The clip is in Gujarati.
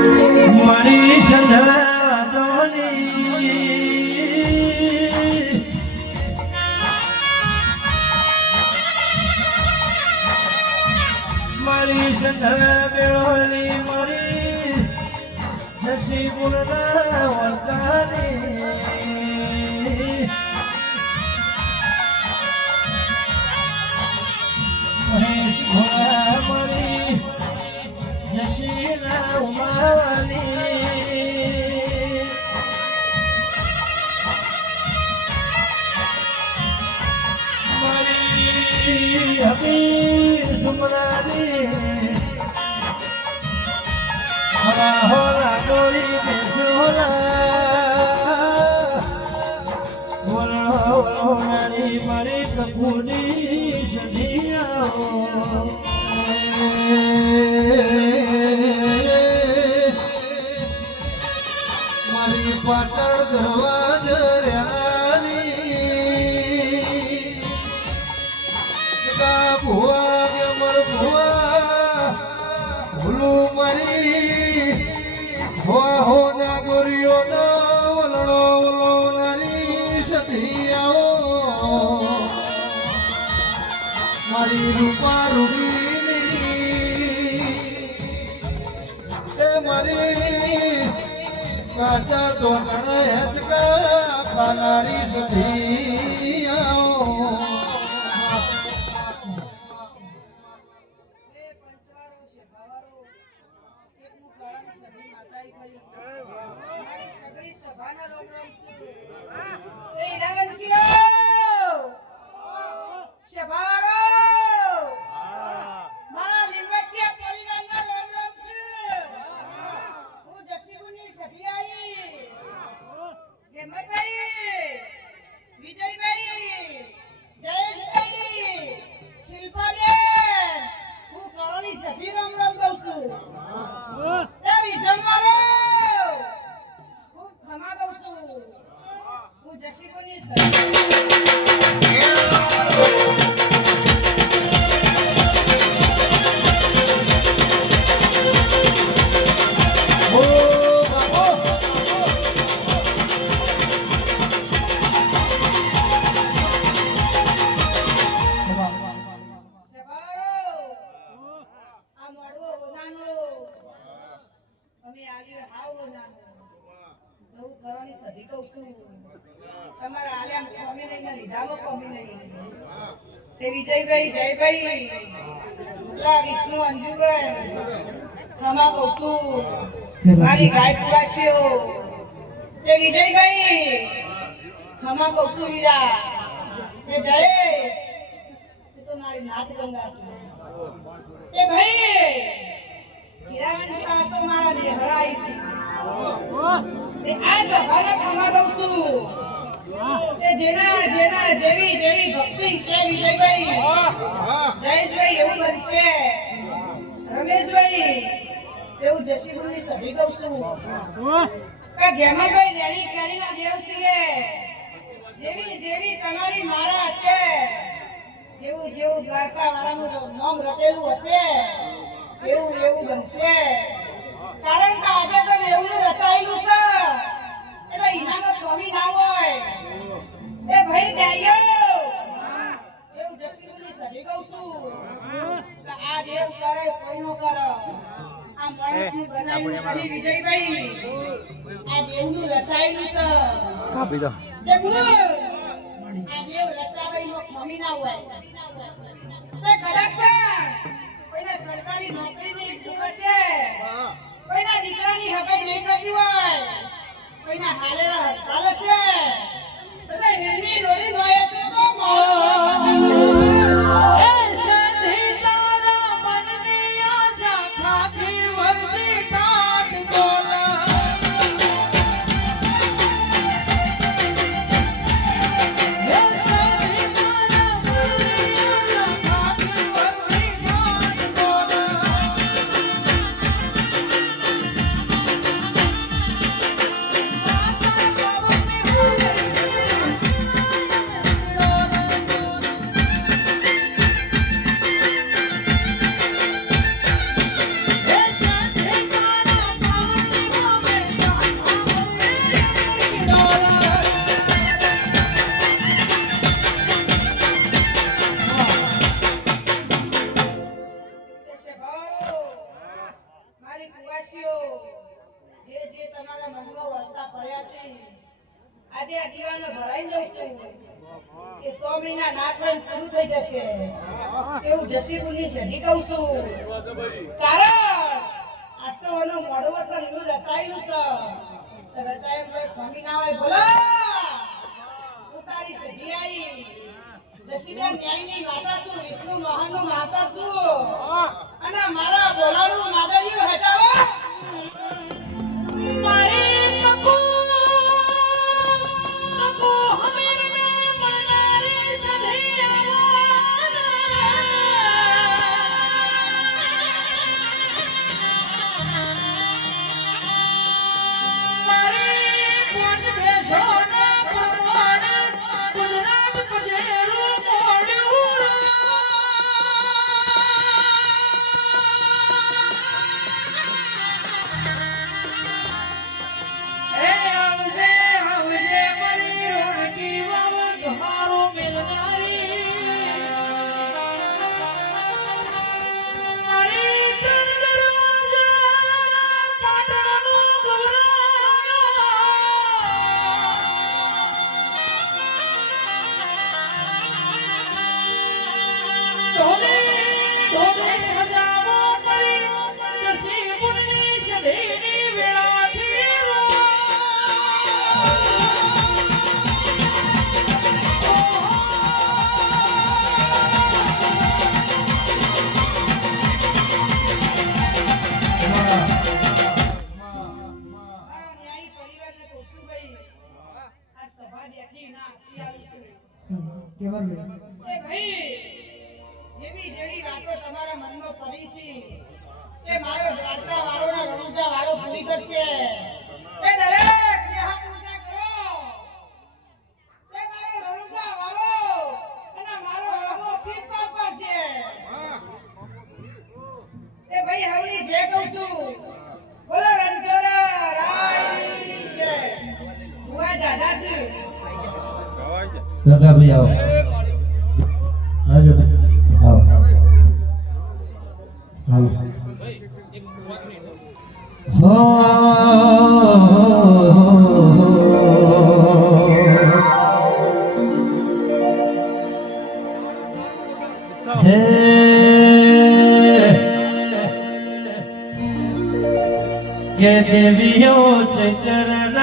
મારી સંધાની મારી સંધા બેળોની મારી જસી ગુણના વર્તાની મહેશ ભોળા મારી જસી ના ઉમાની મારી હબી સુમરાની હવા હોરા ડોરી બેસોરા વલોણાની મારી કપૂરની સધિયાઓ મારી પાટણ ધરવાજ રેલાની ભુવા કે મર ભુવા ભૂલું મારી ભુવા હો ના ગોરીઓ ના વલણો વલોનારી સધિયાઓ મારી રૂપા રૂબીની એ મારી કાચા તો ગણે હેચકા ખાનારી સધિયાઓ તમારા આલ્યામ કોમી નહીં લીધામાં કોમી નહીં તે વિજયભાઈ જયભાઈ લા વિષ્ણુ અંજુબેન ખમા કોસુ મારી ગાય પુરાશીઓ તે વિજયભાઈ ખમા કોસુ વીરા તે જયેશ તે તો મારી નાત ગંગા છે તે ભાઈ હીરાવંશી પાસ તો મારા ને હરાઈ છે તે આ સભાને ખમા દઉં છું તે જેના જેના જેવી જેવી ભક્તિ છે વિજયભાઈ જયેશભાઈ એવું બનશે રમેશભાઈ એવું જશીગુરુની સભી કહું છું કે ગેમરભાઈ રેણી કેણીના દેવસિંહે જેવી જેવી તમારી મારા હશે જેવું જેવું દ્વારકા વાળાનું નામ રટેલું હશે એવું એવું બનશે કારણ કે આજે તો એવું રચાયેલું છે એટલે ઈનાનો કમી ના હોય એ ભાઈ દેયો એવું જશીગુરુની સભી કહું છું કે આ દેવ કરે કોઈ નો કરે આ માણસની બનાવીને કરી વિજયભાઈ આ દેવનું રચાયેલું છે કાપી દો તે બોલ આ દેવ રચાવાઈનો કમી ના હોય તે કદાચ કોઈને સરકારી નોકરીની ઈચ્છા હશે કોઈના દીકરાની હગાઈ નહીં કરતી હોય કોઈના હાલેલા હડતાલ હશે એટલે હેરની દોરી નોય તો મારી કુવાસીઓ જે જે તમારા મનમાં વળતા પડ્યા છે આજે આ દીવાનો ભરાઈ દઈશું કે 100 મહિના નાથન પૂરું થઈ જશે એવું જસીપુરની સધી કહું છું કારણ આજ તો ઓનો મોડો વસ્તુ એનું રચાયેલું છે રચાય કોઈ ખમી ના હોય ભલા ઉતારી સધી આવી જસીબેન ન્યાયની માતા છું વિષ્ણુ મોહનનું માતા છું અને મારા બોલાનું માદળિયું હટાવો મારે તકો હમેરને મળનારી સધૈયા મારે કોણ બેસો ના પરવાડ ગુજરાત પજેરું મોડ્યું એ આવજે આવજે મારી રોણકી વાવ તમારો મિલનારી મારી ત્રણ દરવાજા પાટણનો ધોલે ધોલે હજાવો પડી જસી ગુણની સધીની વેળાથી મારા ન્યાયી પરિવારને કહું ભાઈ આ સભા બેઠી ના હસી આવીશું એ ભાઈ જેવી જેવી વાતો તમારા મનમાં પડી છે એ મારો દ્વારકા વાળોના રણુજા વાળો પૂરી કરશે એ દરેક ને હાથ ઊંચા કરો એ મારો રણુજા વાળો અને મારો હમો પીર પાર પાશે એ ભાઈ હવલી જે કહું છું બોલો રણછોડા રાયની જય બુઆ જાજા છે દાદા ભાઈ આવો હાલો આવો હાલો હે કે દેવીઓ ચકરના